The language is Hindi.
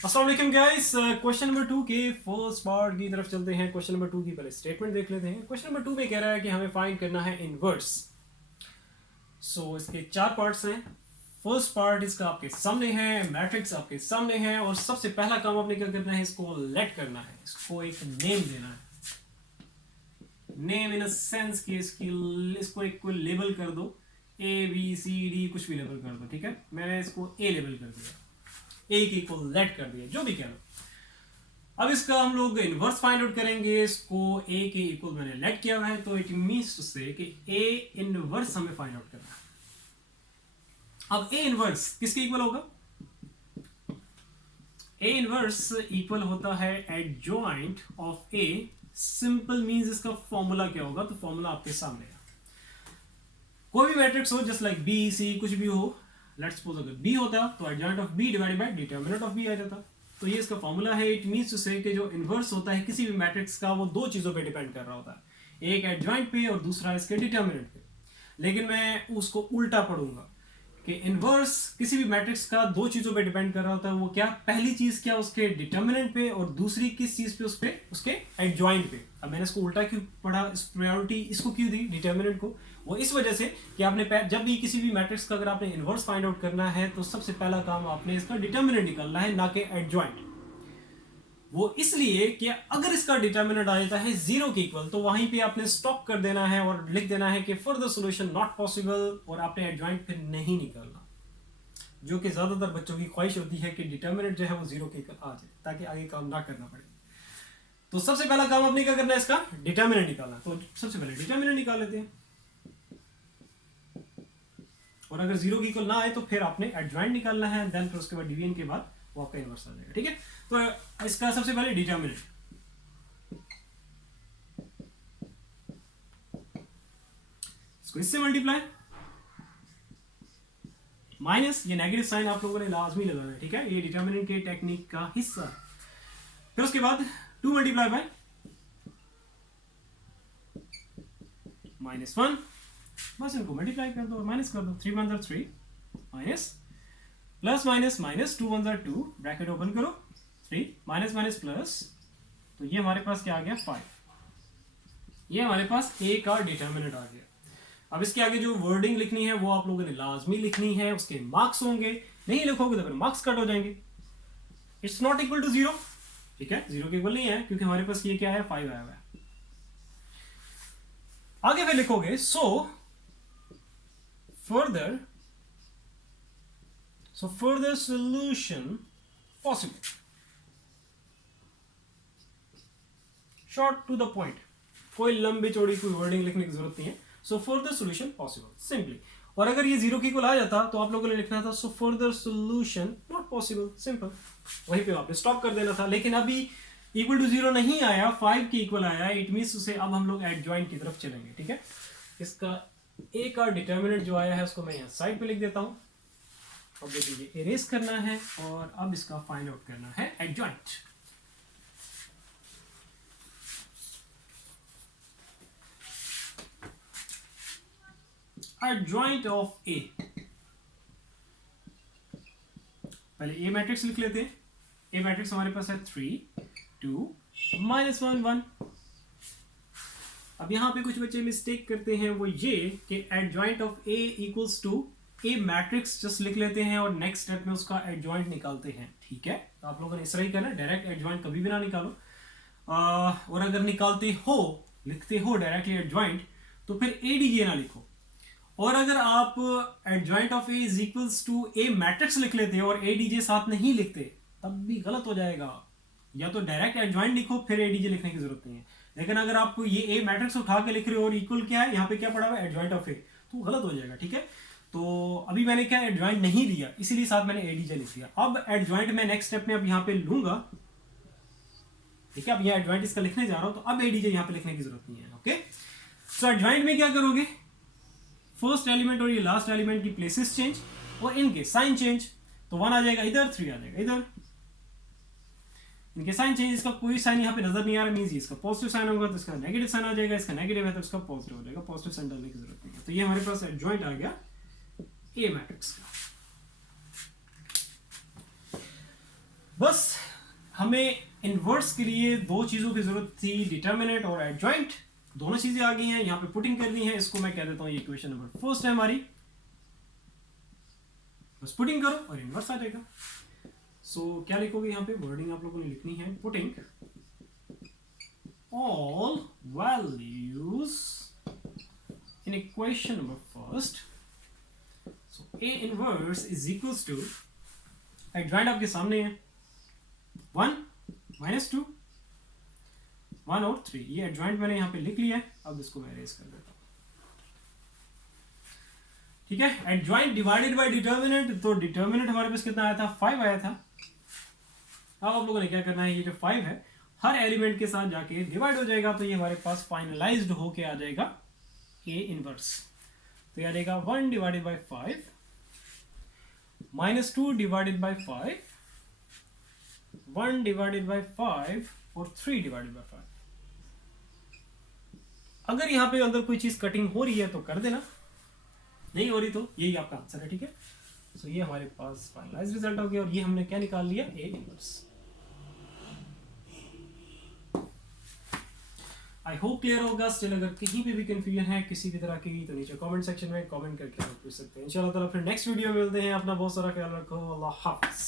अस्सलाम वालेकुम गाइस। क्वेश्चन नंबर 2 के फर्स्ट पार्ट की तरफ चलते हैं। क्वेश्चन नंबर 2 की पहले स्टेटमेंट देख लेते हैं। क्वेश्चन नंबर 2 में कह रहा है कि हमें फाइंड करना है इनवर्स। इसके 4 पार्ट्स हैं। फर्स्ट पार्ट इसका आपके सामने है, मैट्रिक्स आपके सामने है, और सबसे पहला काम आपने क्या करना है, इसको लेट करना है, इसको एक नेम देना है। नेम इन अ सेंस कि इसको एक कोई लेबल कर दो, ए बी सी डी कुछ भी लेबल कर दो, ठीक है। मैंने इसको ए लेबल कर दिया, ए के इक्वल लेट कर दिया, जो भी कह लो। अब इसका हम लोग इनवर्स फाइंड आउट करेंगे। इसको ए के इक्वल मैंने लेट किया हुआ है, तो इट मींस टू से कि ए इनवर्स हमें फाइंड आउट करना है। अब ए इनवर्स किसके इक्वल होगा? ए इनवर्स इक्वल होता है adjoint of A. Simple means इसका फॉर्मूला क्या होगा, तो फॉर्मूला आपके सामने है। कोई भी मैट्रिक्स हो, जस्ट लाइक बी सी कुछ भी हो, लेट्स सपोज अगर बी होता तो adjoint of B divided by determinant of B आ जाता। तो ये इसका फॉर्मूला है। इट मींस टू से कि जो इनवर्स होता है किसी भी मैट्रिक्स का, वो दो चीजों पे डिपेंड कर रहा होता है, एक एडजॉइंट पे और दूसरा इसके डिटरमिनेंट पे। लेकिन मैं उसको उल्टा पढ़ूंगा कि इनवर्स किसी भी मैट्रिक्स का दो चीजों पे डिपेंड कर रहा होता है। वो क्या? पहली चीज क्या, उसके डिटरमिनेंट पे, और दूसरी किस चीज पे, उसके एडजॉइंट पे। अब मैंने इसको उल्टा क्यों पढ़ा, इस प्रायोरिटी इसको क्यों दी डिटरमिनेंट को? वो इस वजह से कि आपने जब भी किसी भी मैट्रिक्स का अगर आपने इनवर्स फाइंड आउट करना है, तो सबसे पहला काम आपने इसका डिटरमिनेंट निकालना है, ना कि एडजॉइंट। वो इसलिए कि अगर इसका डिटरमिनेंट आ जाता है जीरो के इक्वल, तो वहीं पे आपने स्टॉप कर देना है और लिख देना है कि फर्दर सॉल्यूशन नॉट पॉसिबल, और आपने एडजॉइंट फिर नहीं निकालना, जो कि ज्यादातर बच्चों की ख्वाहिश होती है कि डिटरमिनेंट जो है वो जीरो के इक्वल आ जाए, ताकि आगे काम ना करना पड़े। तो सबसे पहला काम आपने क्या करना है, इसका डिटरमिनेंट निकालना। तो सबसे पहले डिटरमिनेंट निकाल लेते हैं, और अगर जीरो के इक्वल ना आए तो फिर आपने एडजॉइंट निकालना है, देन फिर उसके बाद डिवीजन के बाद वो आपका इनवर्स आ जाएगा, ठीक है। तो इसका सबसे पहले डिटरमिनेंट, इसको इससे मल्टीप्लाई, माइनस ये नेगेटिव साइन आप लोगों ने लाजमी लगाना है, ठीक है, ये डिटरमिनेंट के टेक्निक का हिस्सा। फिर उसके बाद 2 मल्टीप्लाई बाय -1, बस इनको मल्टीप्लाई कर दो और माइनस कर दो। 3 1 3 minus plus minus minus 2 1 2, bracket open करो, 3 माइनस माइनस प्लस, तो ये हमारे पास क्या आ गया, 5। ये हमारे पास ए का डिटरमिनेंट आ गया। अब इसके आगे जो वर्डिंग लिखनी है वो आप लोगों ने लाजमी लिखनी है, उसके मार्क्स होंगे, नहीं लिखोगे तो फिर मार्क्स कट हो जाएंगे। It's not equal to zero, ठीक है, जीरो के इक्वल नहीं है, क्योंकि हमारे पास ये क्या है, 5 आया हुआ है। आगे फिर लिखोगे further solution possible, short to the point, कोई लंबी चौड़ी कोई वर्डिंग लिखने की जरूरत नहीं है। So further solution possible, simply. और अगर ये जीरो की इक्वल आ जाता तो आप लोगों ने लिखना था so further solution not possible, simple, वहीं पे वापस स्टॉप कर देना था। लेकिन अभी इक्वल टू जीरो नहीं आया, 5 की इक्वल आया, इट मीन्स उसे अब हम लोग एडजॉइंट की तरफ चलेंगे, ठीक है। इसका ए का डिटरमिनेंट जो आया है उसको मैं यहाँ साइड पे लिख देता हूँ। अब देखिए इरेज करना है, और अब इसका फाइंड आउट करना है एडजॉइंट। एडजॉइंट ऑफ ए, पहले ए मैट्रिक्स लिख लेते हैं। ए मैट्रिक्स हमारे पास है 3 2 -1 1। अब यहां पे कुछ बच्चे मिस्टेक करते हैं, वो ये कि adjoint of A equals to A matrix just लिख लेते हैं और नेक्स्ट स्टेप में उसका एडजॉइंट निकालते हैं, ठीक है। तो आप लोगों ने इस तरह ही करना, डायरेक्ट एडजॉइंट कभी भी ना निकालो। और अगर निकालते हो, लिखते हो डायरेक्टली एडजॉइंट, तो फिर एडीजे ना लिखो। और अगर आप adjoint of A is equals to A matrix लिख लेते हो और एडीजे साथ नहीं लिखते, तब भी गलत हो जाएगा। या तो डायरेक्ट एडजॉइंट लिखो, फिर एडीजे लिखने की जरूरत नहीं है। लेकिन अगर आप ये ए मैट्रिक्स उठा के लिख रहे हो और इक्वल क्या है, यहाँ पे क्या पड़ा हुआ है, एडजॉइंट ऑफ ए, तो गलत हो जाएगा, ठीक है। तो अभी मैंने क्या एडजॉइंट नहीं दिया, इसीलिए साथ मैंने एडीजे लिख दिया। अब एडजॉइंट मैं नेक्स्ट स्टेप में अब यहाँ पे लूंगा, ठीक है। अब यहाँ एडजॉइंट इसका लिखने जा रहा हूं, तो अब एडीजे यहाँ पे लिखने की जरूरत नहीं है, ओके। सो एडजॉइंट में क्या करोगे, फर्स्ट एलिमेंट और ये लास्ट एलिमेंट की प्लेसेस चेंज और इनके साइन चेंज। तो 1 आ जाएगा इधर, 3 आ जाएगा इधर, इनके साइन चेंज। इसका कोई साइन यहाँ पे नजर नहीं आ रहा, मींस इसका पॉजिटिव साइन होगा तो इसका नेगेटिव साइन आ जाएगा, इसका नेगेटिव है तो इसका पॉजिटिव हो जाएगा, पॉजिटिव साइन डालने की जरूरत नहीं है। तो ये हमारे पास एडजॉइंट आ गया ए मैट्रिक्स का। बस हमें इनवर्स के लिए दो चीज़ों की ज़रूरत थी, डिटर्मिनेंट और एडजॉइंट। दोनों चीज़ें आ गई हैं, यहाँ पे पुटिंग करनी है। इसको मैं कह देता हूँ ये इक्वेशन नंबर फर्स्ट है हमारी। बस पुटिंग करो और इनवर्स आ जाएगा। सो क्या लिखोगे यहाँ पे, वर्डिंग आप लोगों ने लिखनी है, putting all values in equation number first. So A inverse is equals to, adjoint आपके सामने है, 1 minus 2 1 और 3। ये एडजॉइंट मैंने यहाँ पे लिख लिया है। अब इसको मैं अरेज कर देता हूँ। ठीक है, एडजॉइंट डिवाइडेड बाय डिटर्मिनेंट। तो डिटर्मिनेंट हमारे पास कितना आया था, 5 आया था। अब आप लोगों ने क्या करना है, ये जो 5 है हर एलिमेंट के साथ जाके डिवाइड हो जाएगा, तो ये हमारे पास फाइनलाइज्ड होके आ जाएगा ए इनवर्स। तो ये आ जाएगा 1 divided by 5 minus 2 divided by 5 1 divided by 5 और 3 डिवाइडेड बाय 5। अगर यहाँ पे अंदर कोई चीज कटिंग हो रही है तो कर देना, नहीं हो रही तो यही आपका आंसर है। ठीक है, सो ये हमारे पास फाइनलाइज्ड रिजल्ट हो गया और ये हमने क्या निकाल लिया, A inverse. I hope clear होगा। स्टिल अगर कहीं पे भी कंफ्यूजन है किसी भी तरह की तो नीचे कमेंट सेक्शन में कमेंट करके आप पूछ सकते हैं। इंशाल्लाह ताला फिर नेक्स्ट वीडियो में मिलते हैं। अपना बहुत सारा ख्याल रखो। अल्लाह हाफिज़।